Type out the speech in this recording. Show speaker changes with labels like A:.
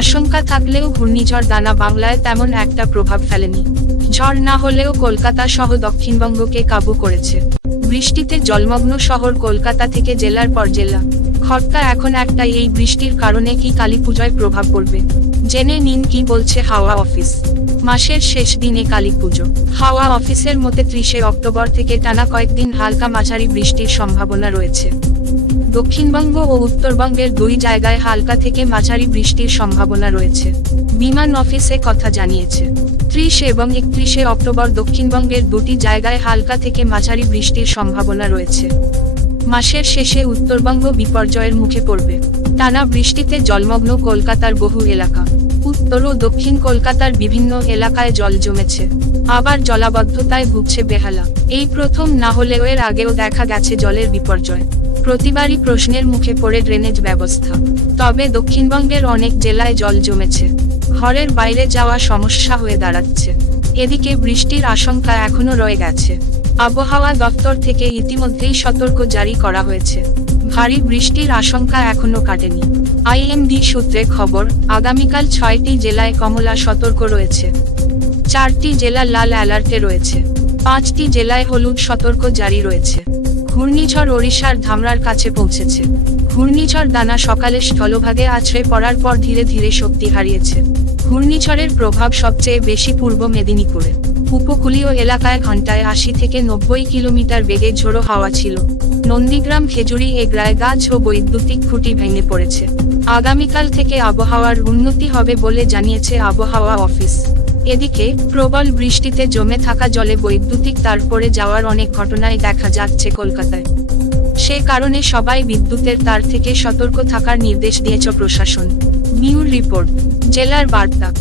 A: আশঙ্কা থাকলেও ঘূর্ণিঝড় দানা বাংলায় তেমন একটা প্রভাব ফেলেনি। ঝড় না হলেও কলকাতা সহ দক্ষিণবঙ্গকে কাবু করেছে। বৃষ্টিতে জলমগ্ন শহর কলকাতা থেকে জেলার পর জেলা। খটকা এখন একটা এই বৃষ্টির কারণে কি কালী পুজোয় প্রভাব পড়বে? জেনে নিন কি বলছে হাওয়া অফিস। মাসের শেষ দিনে কালী পুজো হাওয়া অফিসের মতে ত্রিশে অক্টোবর থেকে টানা কয়েকদিন হালকা মাঝারি বৃষ্টির সম্ভাবনা রয়েছে। দক্ষিণবঙ্গ ও উত্তরবঙ্গের দুই জায়গায় হালকা থেকে মাঝারি বৃষ্টির সম্ভাবনা রয়েছে। বিমান অফিসে কথা জানিয়েছে। ত্রিশ এবং একত্রিশে অক্টোবর দক্ষিণবঙ্গের দুটি জায়গায় হালকা থেকে মাঝারি বৃষ্টির সম্ভাবনা রয়েছে। মাসের শেষে উত্তরবঙ্গ বিপর্যয়ের মুখে পড়বে। টানা বৃষ্টিতে জলমগ্ন কলকাতার বহু এলাকা। উত্তর ও দক্ষিণ কলকাতার বিভিন্ন এলাকায় জল জমেছে। আবার জলাবদ্ধতায় ভুগছে বেহালা। এই প্রথম না হলেও এর আগেও দেখা গেছে জলের বিপর্যয়। প্রতিবারই প্রশ্নের মুখে পড়ে ড্রেনেজ ব্যবস্থা। তবে দক্ষিণবঙ্গের অনেক জেলায় জল জমেছে। ঘরের বাইরে যাওয়া সমস্যা হয়ে দাঁড়াচ্ছে। এদিকে বৃষ্টির আশঙ্কা এখনও রয়ে গেছে। আবহাওয়া দপ্তর থেকে ইতিমধ্যেই সতর্ক জারি করা হয়েছে। ভারী বৃষ্টির আশঙ্কা এখনও কাটেনি। আইএমডি সূত্রে খবর, আগামীকাল ছয়টি জেলায় কমলা সতর্ক রয়েছে। চারটি জেলা লাল অ্যালার্টে রয়েছে। পাঁচটি জেলায় হলুদ সতর্ক জারি রয়েছে। ঘূর্ণিঝড় ওড়িশার ধামরার কাছে পৌঁছেছে। ঘূর্ণিঝড় দানা সকালে স্থলভাগে আছড়ে পড়ার পর ধীরে ধীরে শক্তি হারিয়েছে। ঘূর্ণিঝড়ের প্রভাব সবচেয়ে বেশি পূর্ব মেদিনীপুরে। উপকূলীয় এলাকায় ঘন্টায় আশি থেকে নব্বই কিলোমিটার বেগে ঝোড়ো হাওয়া ছিল। নন্দীগ্রাম খেজুরি এগরায় গাছ ও বৈদ্যুতিক খুঁটি ভেঙে পড়েছে। আগামীকাল থেকে আবহাওয়ার উন্নতি হবে বলে জানিয়েছে আবহাওয়া অফিস। এদিকে, প্রবল বৃষ্টিতে জমে থাকা জলে বৈদ্যুতিক তার পড়ে যাওয়ার অনেক ঘটনায় দেখা যাচ্ছে কলকাতায়। সে কারণে সবাই বিদ্যুতের তার থেকে সতর্ক থাকার নির্দেশ দিয়েছে প্রশাসন। নিউ রিপোর্ট, জেলার বার্তা।